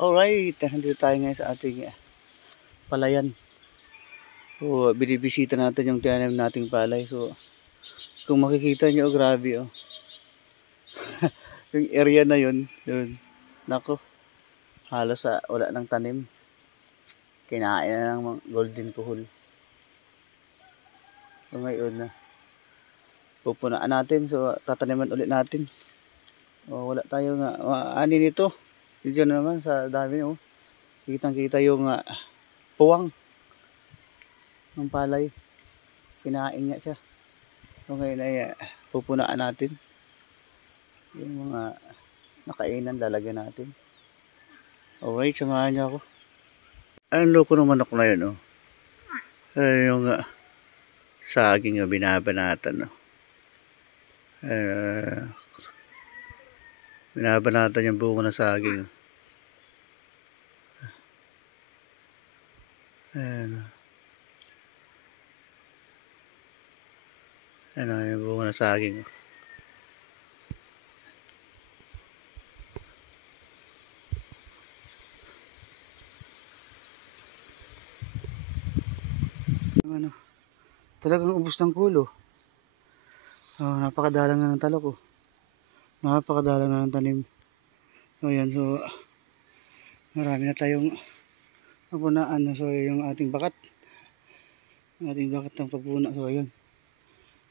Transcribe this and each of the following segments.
Alright, nandito tayo ngayon sa ating palayan. So, binibisita natin yung tinanim nating palay. So, kung makikita nyo, grabe oh. Yung area na yun. Nako, halos wala ng tanim. Kinain na ng mga golden kuhol. So, ngayon na pupunaan natin. So, tataniman ulit natin. Wala tayo nga. Ani nito. Dito naman sa dami oh. Kitang-kita yung puwang ng palay. Kinain niya siya. So ngayon ay pupunaan natin yung mga nakainan, lalagyan natin. Alright, samahan niyo ako. Ang loko ng manok na yun oh. Ay, yung saging binabanatan oh. Binabanatan yung buko ng saging. Ayan. Ayan yung buko ng saging. Ano, talagang ubos ng kulo. Napakadalang na ng talok oh. Napakadalang na ng tanim. So yan, so marami na tayong napunaan. So yung ating bakat ng pagpuna. So ayun,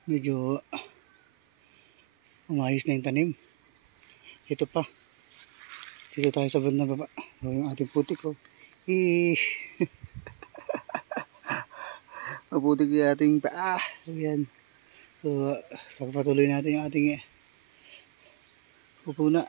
medyo umayos na yung tanim. Ito pa, dito tayo sa bandang baba. So yung ating putik oh. Maputik yung ating paa. So yan, so pagpatuloy natin yung ating pupuna.